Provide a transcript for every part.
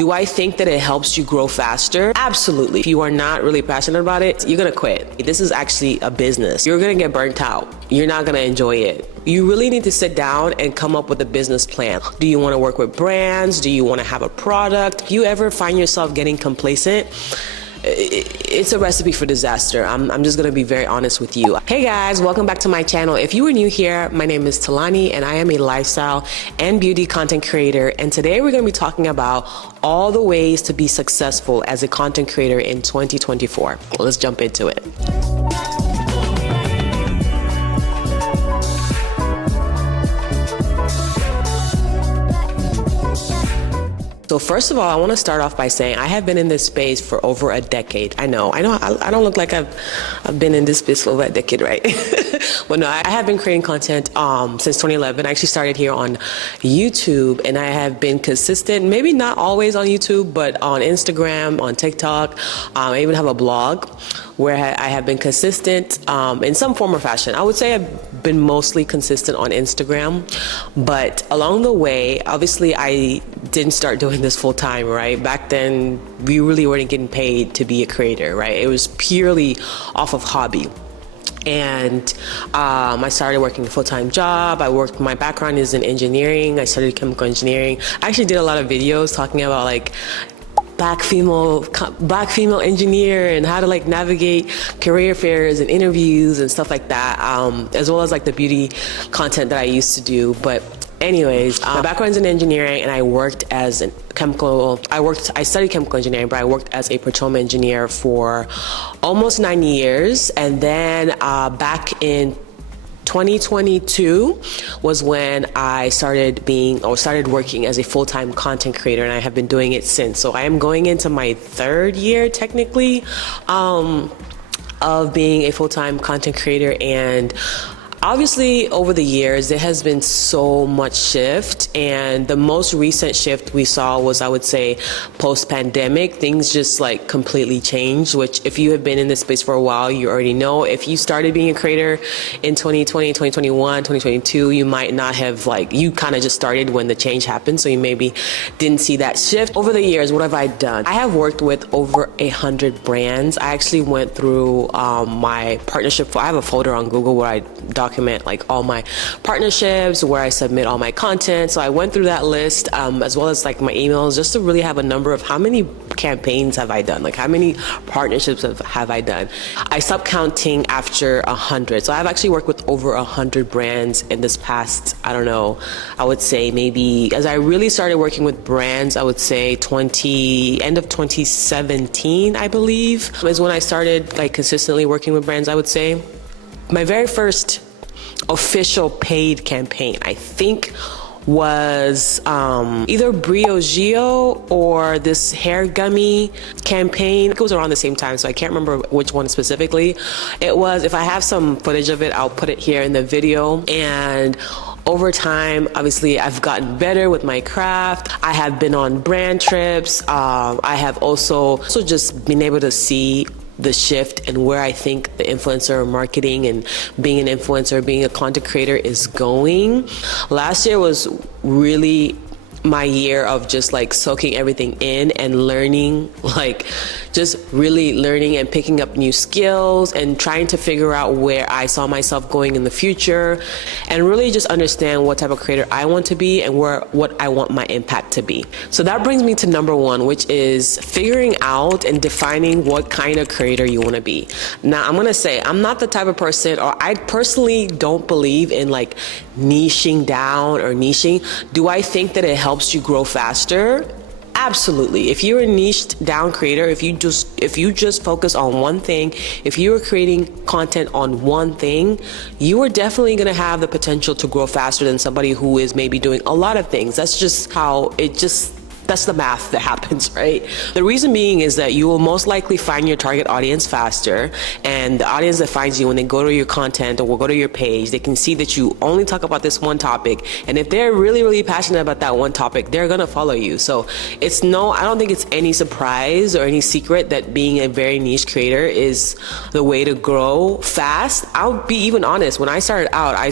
Do I think that it helps you grow faster? Absolutely. If you are not really passionate about it, you're gonna quit. This is actually a business. You're gonna get burnt out. You're not gonna enjoy it. You really need to sit down and come up with a business plan. Do you wanna work with brands? Do you wanna have a product? If you ever find yourself getting complacent, it's a recipe for disaster. I'm just gonna be very honest with you. Hey guys, welcome back to my channel. If you are new here, my name is Talani and I am a lifestyle and beauty content creator. And today we're gonna be talking about all the ways to be successful as a content creator in 2024. Let's jump into it. So first of all, I want to start off by saying I have been in this space for over a decade. I know. I don't look like I've been in this space for over a decade, right? But no, I have been creating content since 2011. I actually started here on YouTube, and I have been consistent. Maybe not always on YouTube, but on Instagram, on TikTok. I even have a blog where I have been consistent in some form or fashion. I would say I've been mostly consistent on Instagram, but along the way, obviously I didn't start doing this full time, right? Back then, we really weren't getting paid to be a creator, right? It was purely off of hobby. And I started working a full-time job. My background is in engineering. I studied chemical engineering. I actually did a lot of videos talking about like black female engineer and how to like navigate career fairs and interviews and stuff like that, as well as like the beauty content that I used to do. But anyways, my background's in engineering, and I worked as I studied chemical engineering, but I worked as a petroleum engineer for almost 9 years. And then back in 2022 was when I started working as a full-time content creator, and I have been doing it since. So I am going into my 3rd year technically of being a full-time content creator. And obviously, over the years, there has been so much shift, and the most recent shift we saw was, I would say, post-pandemic. Things just like completely changed, which if you have been in this space for a while, you already know. If you started being a creator in 2020, 2021, 2022, you might not have you kind of just started when the change happened, so you maybe didn't see that shift. Over the years, what have I done? I have worked with over 100 brands. I actually went through my partnership. I have a folder on Google where I document like all my partnerships, where I submit all my content. So I went through that list, as well as like my emails, just to really have a number of how many campaigns have I done, like how many partnerships have I done. I stopped counting after 100. So I've actually worked with over 100 brands in this past, I don't know, I would say maybe, as I really started working with brands, I would say end of 2017, I believe, is when I started like consistently working with brands. I would say my very first official paid campaign, I think, was either Briogeo or this hair gummy campaign. It was around the same time, so I can't remember which one specifically it was. If I have some footage of it, I'll put it here in the video. And over time, obviously, I've gotten better with my craft. I have been on brand trips. I have also just been able to see the shift and where I think the influencer marketing and being an influencer, being a content creator is going. Last year was really my year of just like soaking everything in and learning, like just really learning and picking up new skills and trying to figure out where I saw myself going in the future, and really just understand what type of creator I want to be and what I want my impact to be. So that brings me to number 1, which is figuring out and defining what kind of creator you want to be. Now, I'm gonna say I'm not the type of person, or I personally don't believe in like niching down or niching. Do I think that it helps you grow faster? Absolutely. If you're a niched down creator, if you just focus on one thing, if you are creating content on one thing, you are definitely going to have the potential to grow faster than somebody who is maybe doing a lot of things. That's just how that's the math that happens, right? The reason being is that you will most likely find your target audience faster, and the audience that finds you when they go to your content or will go to your page, they can see that you only talk about this one topic, and if they're really, really passionate about that one topic, they're gonna follow you. So I don't think it's any surprise or any secret that being a very niche creator is the way to grow fast. I'll be even honest, when I started out, I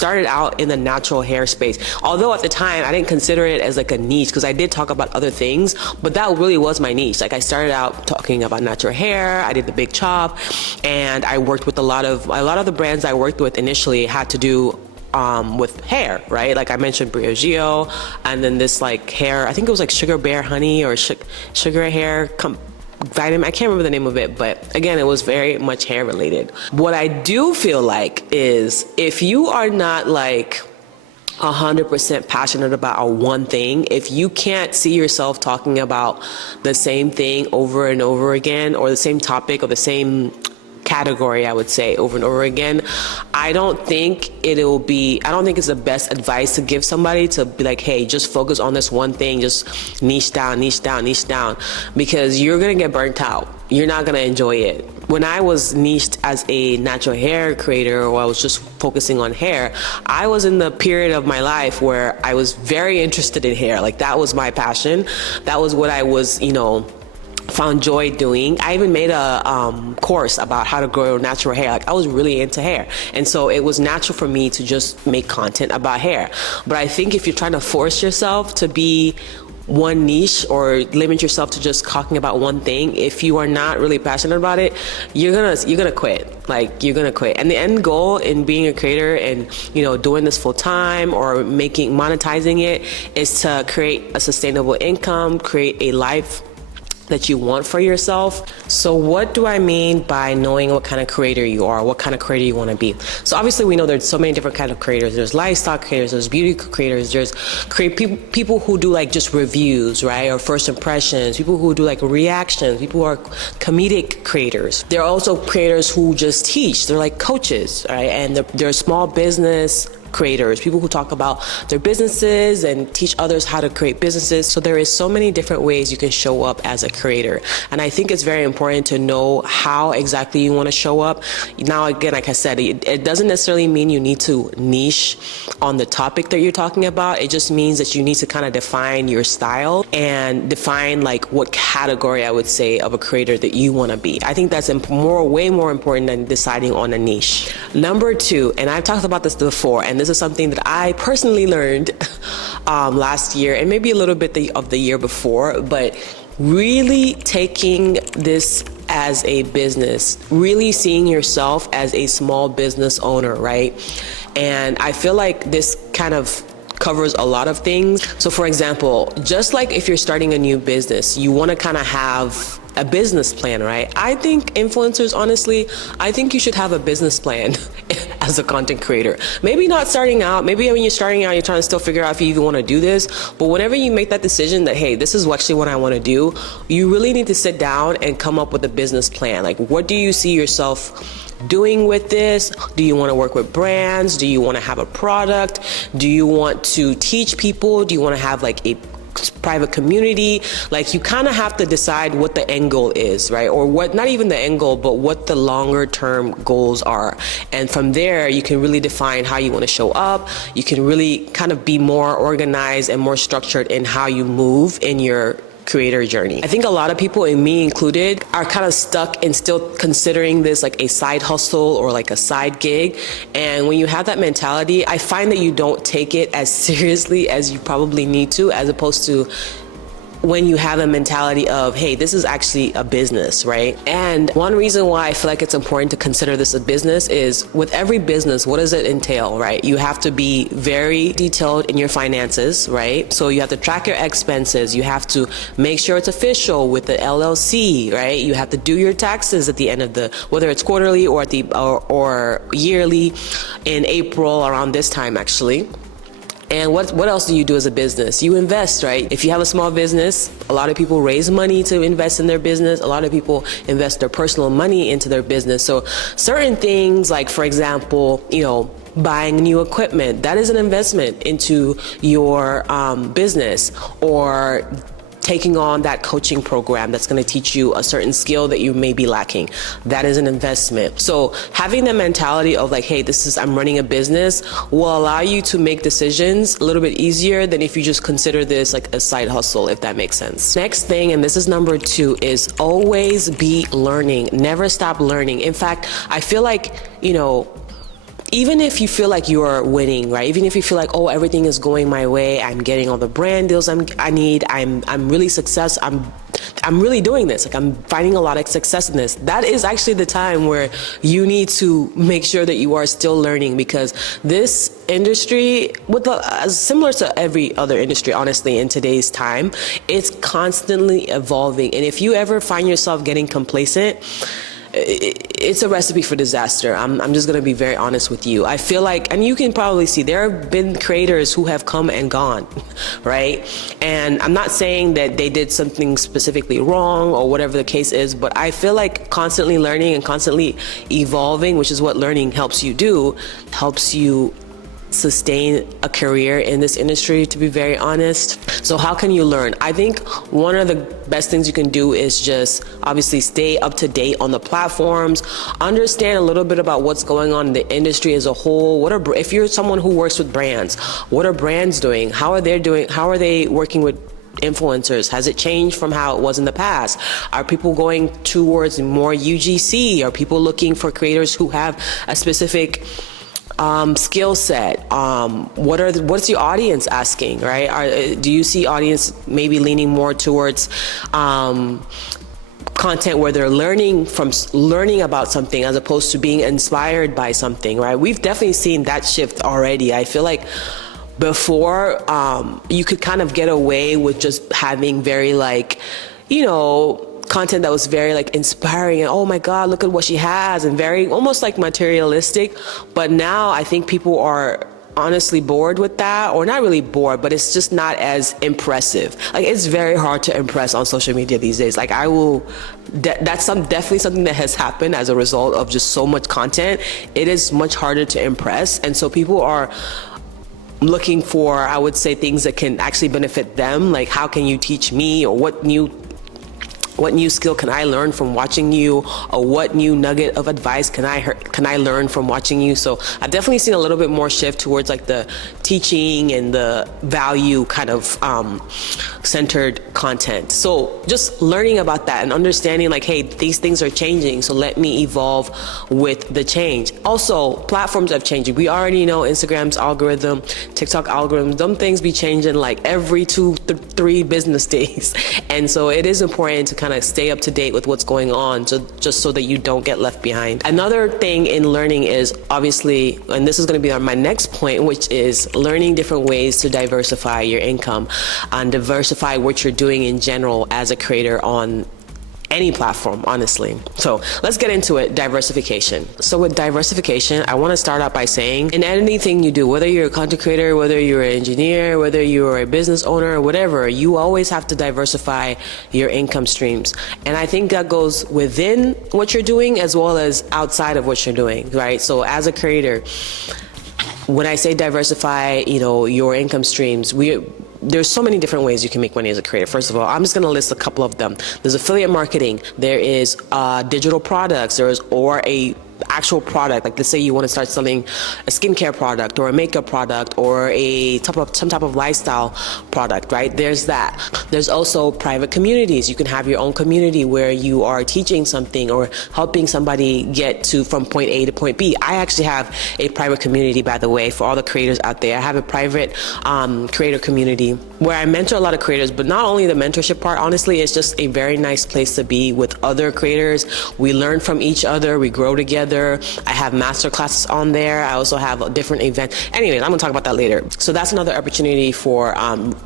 started out in the natural hair space. Although at the time I didn't consider it as like a niche, because I did talk about other things, but that really was my niche. Like I started out talking about natural hair, I did the big chop, and I worked with a lot of the brands I worked with initially had to do with hair, right? Like I mentioned Briogeo, and then this like hair, I think it was like Sugar Bear Honey or Sugar Hair vitamin, I can't remember the name of it, but again, it was very much hair related. What I do feel like is if you are not like 100% passionate about one thing, if you can't see yourself talking about the same thing over and over again, or the same topic or the same category, I would say, over and over again, I don't think it's the best advice to give somebody to be like, hey, just focus on this one thing, just niche down, because you're gonna get burnt out. You're not gonna enjoy it. When I was niched as a natural hair creator, or I was just focusing on hair, I was in the period of my life where I was very interested in hair. Like that was my passion. That was what I was, found joy doing. I even made a course about how to grow natural hair. Like I was really into hair, and so it was natural for me to just make content about hair. But I think if you're trying to force yourself to be one niche or limit yourself to just talking about one thing, if you are not really passionate about it, you're gonna quit. Like you're gonna quit. And the end goal in being a creator and doing this full time or monetizing it is to create a sustainable income, create a life that you want for yourself. So what do I mean by knowing what kind of creator you are, what kind of creator you want to be? So obviously we know there's so many different kinds of creators. There's lifestyle creators, there's beauty creators, there's people who do like just reviews, right? Or first impressions, people who do like reactions, people who are comedic creators. There are also creators who just teach. They're like coaches, right? And they're small business creators, people who talk about their businesses and teach others how to create businesses. So there is so many different ways you can show up as a creator. And I think it's very important to know how exactly you want to show up. Now, again, like I said, it doesn't necessarily mean you need to niche on the topic that you're talking about. It just means that you need to kind of define your style and define like what category, I would say, of a creator that you want to be. I think that's way more important than deciding on a niche. Number two, and I've talked about this before, and this is something that I personally learned last year and maybe a little bit of the year before, but really taking this as a business, really seeing yourself as a small business owner, right? And I feel like this kind of covers a lot of things. So for example, just like if you're starting a new business, you want to kind of have a business plan, right? I think influencers, honestly, I think you should have a business plan as a content creator. Maybe not starting out, maybe when you're starting out, you're trying to still figure out if you even want to do this, but whenever you make that decision that, hey, this is actually what I want to do, you really need to sit down and come up with a business plan. Like, what do you see yourself doing with this? Do you want to work with brands? Do you want to have a product? Do you want to teach people? Do you want to have like a private community? Like, you kind of have to decide what the end goal is, right? Or what, not even the end goal, but what the longer term goals are. And from there, you can really define how you want to show up. You can really kind of be more organized and more structured in how you move in your creator journey. I think a lot of people, and me included, are kind of stuck in still considering this like a side hustle or like a side gig. And when you have that mentality, I find that you don't take it as seriously as you probably need to, as opposed to when you have a mentality of, hey, this is actually a business, right? And one reason why I feel like it's important to consider this a business is with every business, what does it entail, right? You have to be very detailed in your finances, right? So you have to track your expenses. You have to make sure it's official with the LLC, right? You have to do your taxes at the end of whether it's quarterly or or yearly in April, around this time actually. And what else do you do as a business? You invest, right? If you have a small business, a lot of people raise money to invest in their business. A lot of people invest their personal money into their business. So certain things, like for example, buying new equipment, that is an investment into your business. Or taking on that coaching program that's going to teach you a certain skill that you may be lacking. That is an investment. So having the mentality of like, hey, I'm running a business, will allow you to make decisions a little bit easier than if you just consider this like a side hustle, if that makes sense. Next thing, and this is number 2, is always be learning. Never stop learning. In fact, I feel like, even if you feel like you're winning, right? Even if you feel like, oh, everything is going my way, I'm getting all the brand deals I need, I'm really I'm really doing this. Like, I'm finding a lot of success in this. That is actually the time where you need to make sure that you are still learning, because this industry, similar to every other industry, honestly, in today's time, it's constantly evolving. And if you ever find yourself getting complacent, it's a recipe for disaster. I'm just going to be very honest with you. I feel like, and you can probably see, there have been creators who have come and gone, right? And I'm not saying that they did something specifically wrong or whatever the case is, but I feel like constantly learning and constantly evolving, which is what learning helps you do, helps you sustain a career in this industry, to be very honest. So how can you learn? I think one of the best things you can do is just obviously stay up to date on the platforms, understand a little bit about what's going on in the industry as a whole. If you're someone who works with brands, what are brands doing? How are they working with influencers? Has it changed from how it was in the past? Are people going towards more UGC? Are people looking for creators who have a specific skill set? What's your audience asking, right? Do you see audience maybe leaning more towards content where they're learning about something as opposed to being inspired by something, right? We've definitely seen that shift already. I feel like before, you could kind of get away with just having very content that was very inspiring and, oh my God, look at what she has, and very almost materialistic. But now I think people are honestly bored with that, or not really bored, but it's just not as impressive. It's very hard to impress on social media these days. That's definitely something that has happened as a result of just so much content. It is much harder to impress, and so people are looking for, I would say, things that can actually benefit them. Like, how can you teach me, or what new skill can I learn from watching you, or what new nugget of advice can I learn from watching you? So I've definitely seen a little bit more shift towards the teaching and the value kind of centered content. So just learning about that and understanding hey, these things are changing, so let me evolve with the change. Also, platforms have changed. We already know Instagram's algorithm, TikTok algorithm, them things be changing every 2-3 business days. And so it is important to kind of stay up to date with what's going on, just so that you don't get left behind. Another thing in learning is obviously, and this is going to be my next point, which is learning different ways to diversify your income and diversify what you're doing in general as a creator on any platform, honestly. So let's get into it. Diversification. So with diversification, I want to start out by saying, in anything you do, whether you're a content creator, whether you're an engineer, whether you're a business owner, or whatever, you always have to diversify your income streams. And I think that goes within what you're doing as well as outside of what you're doing, right? So as a creator, when I say diversify, your income streams, there's so many different ways you can make money as a creator. First of all, I'm just going to list a couple of them. There's affiliate marketing. There is digital products. Or a actual product. Let's say you want to start selling a skincare product or a makeup product or some type of lifestyle product, right? There's that. There's also private communities. You can have your own community where you are teaching something or helping somebody get from point A to point B. I actually have a private community, by the way, for all the creators out there. I have a private creator community where I mentor a lot of creators, but not only the mentorship part, honestly, it's just a very nice place to be with other creators. We learn from each other. We grow together. I have master classes on there. I also have a different event. Anyways, I'm gonna talk about that later. So that's another opportunity for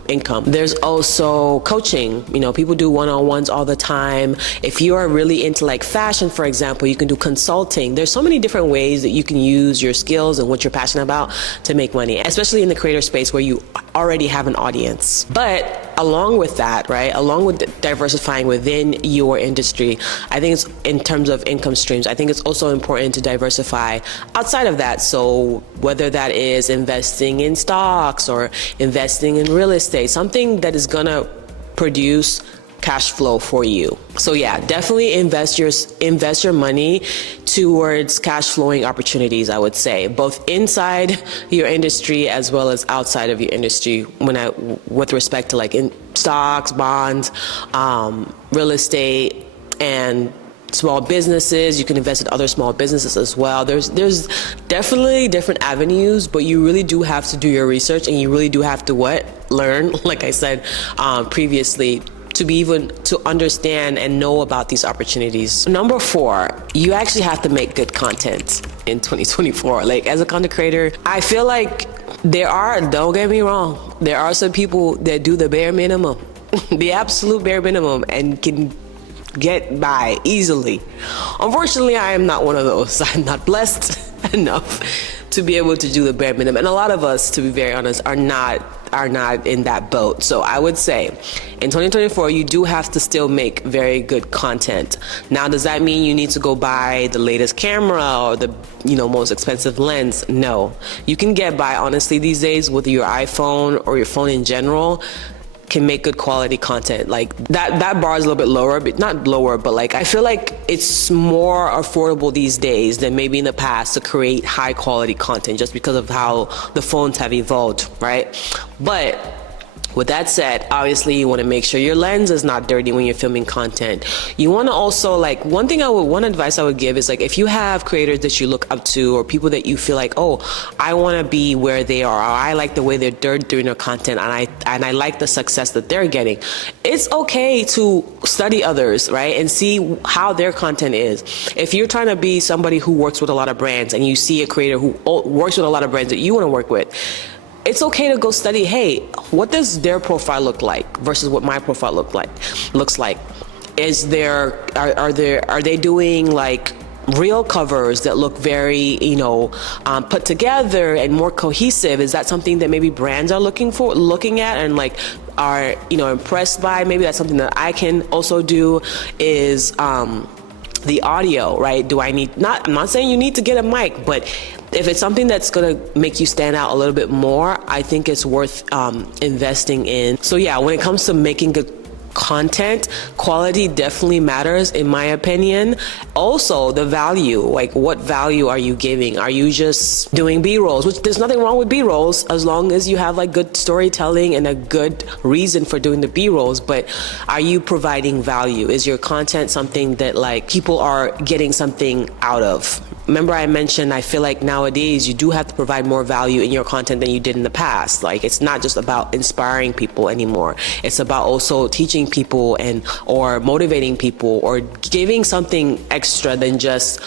income. There's also coaching. People do one-on-ones all the time. If you are really into fashion, for example, you can do consulting. There's so many different ways that you can use your skills and what you're passionate about to make money, especially in the creator space where you already have an audience. But along with that, right, along with diversifying within your industry, I think it's, in terms of income streams, I think it's also important to diversify outside of that. So whether that is investing in stocks or investing in real estate, something that is gonna produce cash flow for you. So yeah, definitely invest your money towards cash flowing opportunities, I would say, both inside your industry as well as outside of your industry with respect to in stocks, bonds, real estate, and small businesses. You can invest in other small businesses as well. There's definitely different avenues, but you really do have to do your research, and you really do have to learn, like I said previously, to be even to understand and know about these opportunities. Number 4, you actually have to make good content in 2024. Like, as a content creator, I feel like don't get me wrong, there are some people that do the bare minimum, the absolute bare minimum, and can get by easily. Unfortunately, I am not one of those. I'm not blessed enough to be able to do the bare minimum, and a lot of us, to be very honest, are not in that boat. So I would say in 2024, you do have to still make very good content. Now, does that mean you need to go buy the latest camera or the most expensive lens? No, you can get by honestly these days with your iPhone or your phone in general. Can make good quality content. Like that bar is a little bit lower, but not lower, but like I feel like it's more affordable these days than maybe in the past to create high quality content, just because of how the phones have evolved, right? But with that said, obviously you want to make sure your lens is not dirty when you're filming content. You want to also, like, one advice I would give is, like, if you have creators that you look up to or people that you feel like, oh, I want to be where they are, or I like the way they're doing their content, and I like the success that they're getting. It's okay to study others, right? And see how their content is. If you're trying to be somebody who works with a lot of brands and you see a creator who works with a lot of brands that you want to work with, it's okay to go study, hey, what does their profile look like versus what my profile looks like? Are they doing like real covers that look very, put together and more cohesive? Is that something that maybe brands are looking at and like are, impressed by? Maybe that's something that I can also do. Is the audio, right? I'm not saying you need to get a mic, but if it's something that's going to make you stand out a little bit more, I think it's worth investing in. So yeah, when it comes to making good content, quality definitely matters in my opinion. Also, the value, like what value are you giving? Are you just doing B-rolls? Which there's nothing wrong with B-rolls as long as you have like good storytelling and a good reason for doing the B-rolls, but are you providing value? Is your content something that like people are getting something out of? Remember I mentioned, I feel like nowadays you do have to provide more value in your content than you did in the past. Like, it's not just about inspiring people anymore. It's about also teaching people or motivating people or giving something extra than just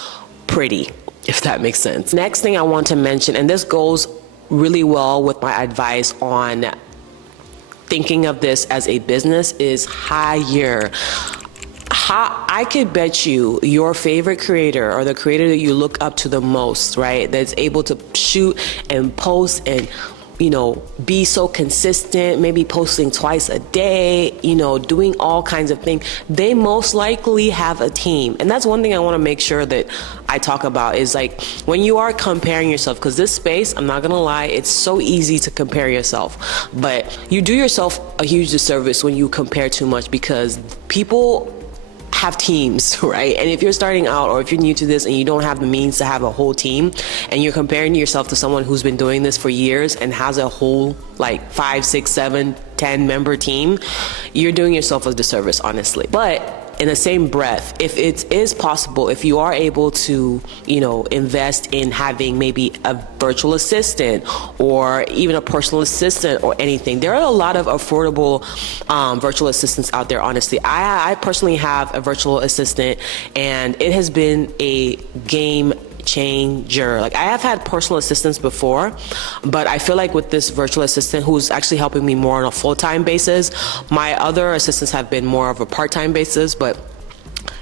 pretty, if that makes sense. Next thing I want to mention, and this goes really well with my advice on thinking of this as a business, is hire. I could bet you your favorite creator or the creator that you look up to the most, right, that's able to shoot and post and be so consistent, maybe posting twice a day, doing all kinds of things, they most likely have a team. And that's one thing I want to make sure that I talk about is like when you are comparing yourself, because this space, I'm not gonna lie, it's so easy to compare yourself, but you do yourself a huge disservice when you compare too much, because people have teams, right? And if you're starting out or if you're new to this and you don't have the means to have a whole team and you're comparing yourself to someone who's been doing this for years and has a whole like 5, 6, 7, 10 member team, you're doing yourself a disservice, honestly. But in the same breath, if it is possible, if you are able to, invest in having maybe a virtual assistant or even a personal assistant or anything, there are a lot of affordable virtual assistants out there, honestly. I personally have a virtual assistant and it has been a game changer. Like, I have had personal assistants before, but I feel like with this virtual assistant who's actually helping me more on a full-time basis, my other assistants have been more of a part-time basis, but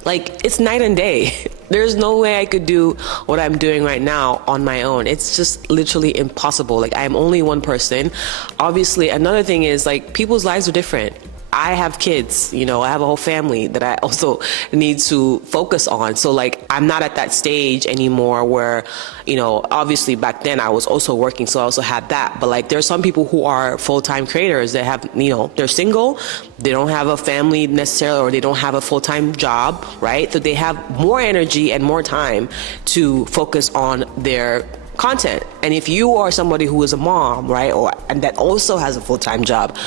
like, it's night and day. There's no way I could do what I'm doing right now on my own. It's just literally impossible. Like, I'm only one person. Obviously, another thing is like people's lives are different. I have kids, I have a whole family that I also need to focus on. So like, I'm not at that stage anymore where, obviously back then I was also working, so I also had that. But like, there's some people who are full-time creators that have, they're single, they don't have a family necessarily, or they don't have a full-time job, right? So they have more energy and more time to focus on their content. And if you are somebody who is a mom, right, and that also has a full-time job,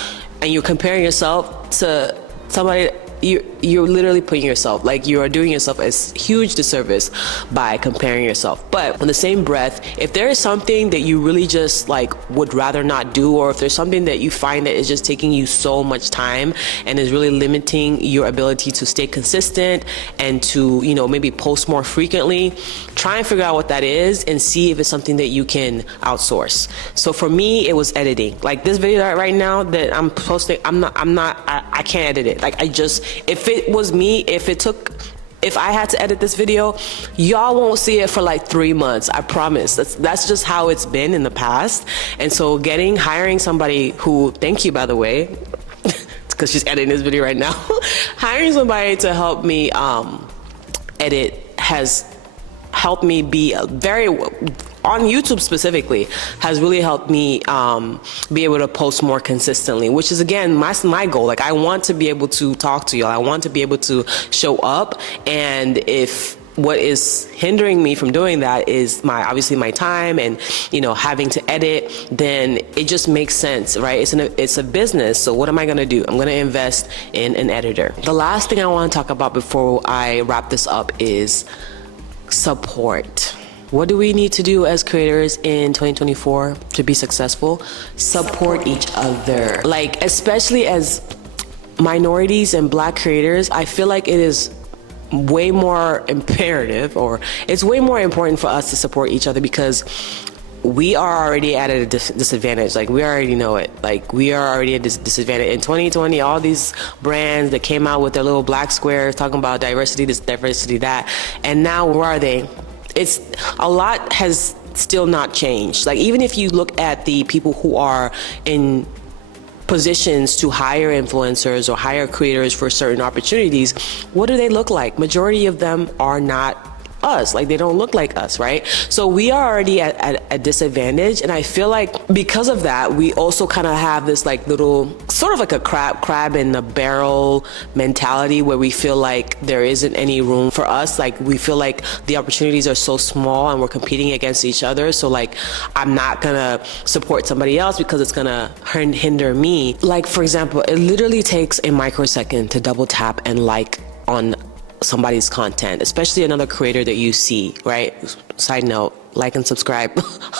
and you're comparing yourself to somebody you're literally putting yourself, like, you are doing yourself a huge disservice by comparing yourself. But in the same breath, if there is something that you really just like would rather not do, or if there's something that you find that is just taking you so much time and is really limiting your ability to stay consistent and to, you know, maybe post more frequently, try and figure out what that is and see if it's something that you can outsource. So for me, it was editing. Like this video right now that I'm posting, I can't edit it. Like if it was me, if I had to edit this video, y'all won't see it for like 3 months. I promise. That's just how it's been in the past. And so hiring somebody who, thank you by the way, because she's editing this video right now, hiring somebody to help me edit has helped me be on YouTube specifically, has really helped me be able to post more consistently, which is, again, my goal. Like, I want to be able to talk to y'all. I want to be able to show up. And if what is hindering me from doing that is obviously my time and, you know, having to edit, then it just makes sense, right? It's a business. So what am I going to do? I'm going to invest in an editor. The last thing I want to talk about before I wrap this up is support. What do we need to do as creators in 2024 to be successful? Support each other. Like, especially as minorities and Black creators, I feel like it is way more imperative, or it's way more important for us to support each other, because we are already at a disadvantage. Like, we already know it. Like, we are already at this disadvantage. In 2020, all these brands that came out with their little black squares talking about diversity, this, diversity, that, and now where are they? It's a lot has still not changed. Like, even if you look at the people who are in positions to hire influencers or hire creators for certain opportunities, what do they look like? Majority of them are not us. Like, they don't look like us, right? So we are already at a disadvantage, and I feel like because of that, we also kind of have this like little sort of like a crab in the barrel mentality, where we feel like there isn't any room for us. Like, we feel like the opportunities are so small and we're competing against each other. So like, I'm not gonna support somebody else because it's gonna hinder me. Like, for example, it literally takes a microsecond to double tap and like on somebody's content, especially another creator that you see, right? Side note, like and subscribe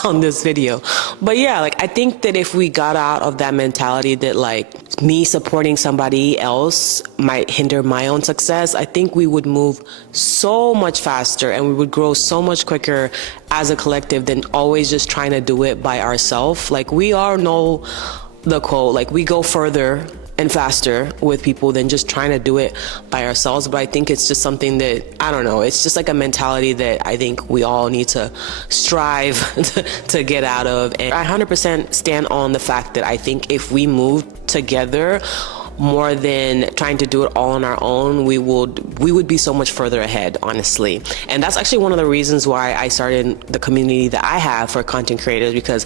on this video. But yeah, like, I think that if we got out of that mentality that like me supporting somebody else might hinder my own success, I think we would move so much faster and we would grow so much quicker as a collective than always just trying to do it by ourselves. Like, we all know the quote, like, we go further and faster with people than just trying to do it by ourselves. But I think it's just something that, I don't know, it's just like a mentality that I think we all need to strive to get out of. And I 100% stand on the fact that I think if we move together more than trying to do it all on our own, we would be so much further ahead, honestly. And that's actually one of the reasons why I started the community that I have for content creators, because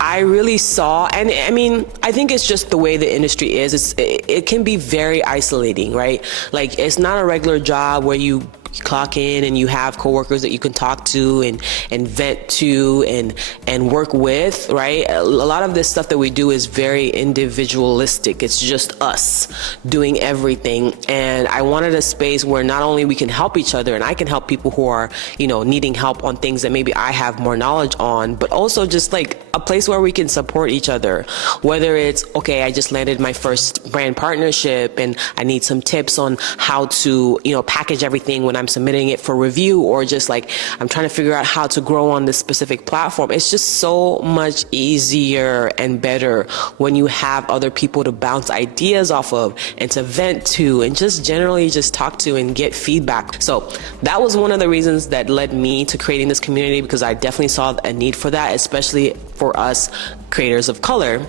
I really saw, and I mean, I think it's just the way the industry is. It can be very isolating, right? Like, it's not a regular job where you clock in and you have coworkers that you can talk to and vent to and work with, right? A lot of this stuff that we do is very individualistic. It's just us doing everything. And I wanted a space where not only we can help each other and I can help people who are, you know, needing help on things that maybe I have more knowledge on, but also just like a place where we can support each other. Whether it's, okay, I just landed my first brand partnership and I need some tips on how to, you know, package everything when I'm submitting it for review, or just like I'm trying to figure out how to grow on this specific platform. It's just so much easier and better when you have other people to bounce ideas off of and to vent to and just generally just talk to and get feedback. So that was one of the reasons that led me to creating this community, because I definitely saw a need for that, especially for us creators of color.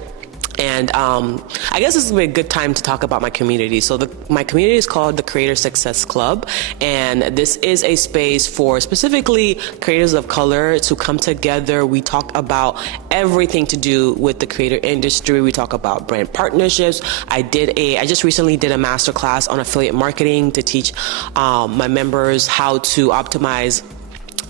And I guess this is a good time to talk about my community. So my community is called the Creator Success Club, and this is a space for specifically creators of color to come together. We talk about everything to do with the creator industry. We talk about brand partnerships. I just recently did a masterclass on affiliate marketing to teach my members how to optimize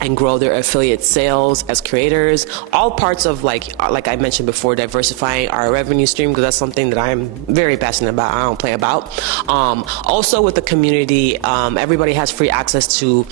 and grow their affiliate sales as creators. All parts of like I mentioned before, diversifying our revenue stream, because that's something that I'm very passionate about. I don't play about. Also with the community, everybody has free access to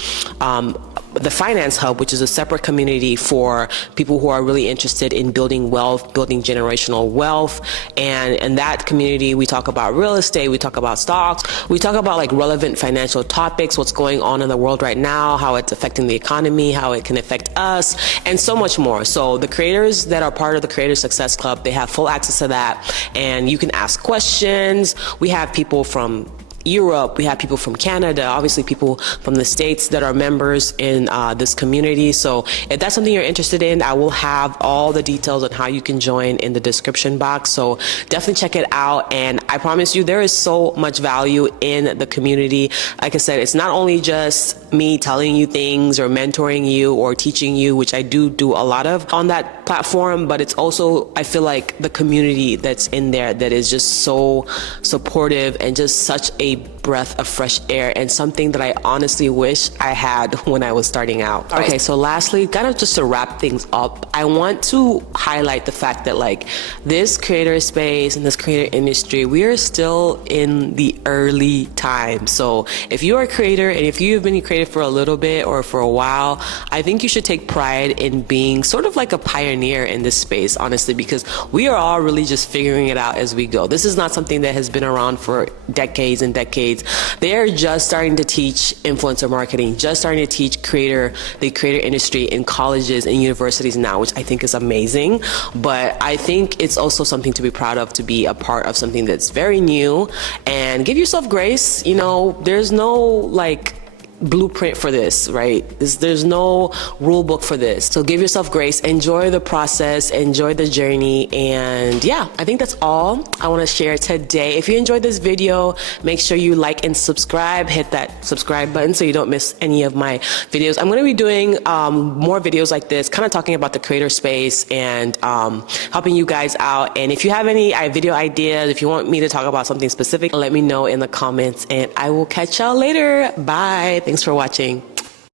the Finance Hub, which is a separate community for people who are really interested in building wealth, building generational wealth. And in that community, we talk about real estate, we talk about stocks, we talk about like relevant financial topics, what's going on in the world right now, how it's affecting the economy, how it can affect us, and so much more. So the creators that are part of the Creator Success Club, they have full access to that, and you can ask questions. We have people from Europe, we have people from Canada, obviously people from the States that are members in this community. So if that's something you're interested in, I will have all the details on how you can join in the description box. So definitely check it out. And I promise you, there is so much value in the community. Like I said, it's not only just me telling you things or mentoring you or teaching you, which I do a lot of on that platform, but it's also, I feel like, the community that's in there that is just so supportive and just such a breath of fresh air, and something that I honestly wish I had when I was starting out. Okay, so lastly, kind of just to wrap things up, I want to highlight the fact that like this creator space and this creator industry, we are still in the early times. So if you are a creator and if you've been creative for a little bit or for a while, I think you should take pride in being sort of like a pioneer in this space, honestly, because we are all really just figuring it out as we go. This is not something that has been around for decades and decades. They are just starting to teach influencer marketing, just starting to teach the creator industry in colleges and universities now, which I think is amazing. But I think it's also something to be proud of, to be a part of something that's very new, and give yourself grace. You know, there's no like blueprint for this, right? There's no rule book for this. So give yourself grace, enjoy the process, enjoy the journey. And yeah, I think that's all I want to share today. If you enjoyed this video, make sure you like and subscribe, hit that subscribe button so you don't miss any of my videos. I'm going to be doing more videos like this, kind of talking about the creator space and helping you guys out. And if you have any video ideas, if you want me to talk about something specific, let me know in the comments, and I will catch y'all later. Bye. Thanks for watching.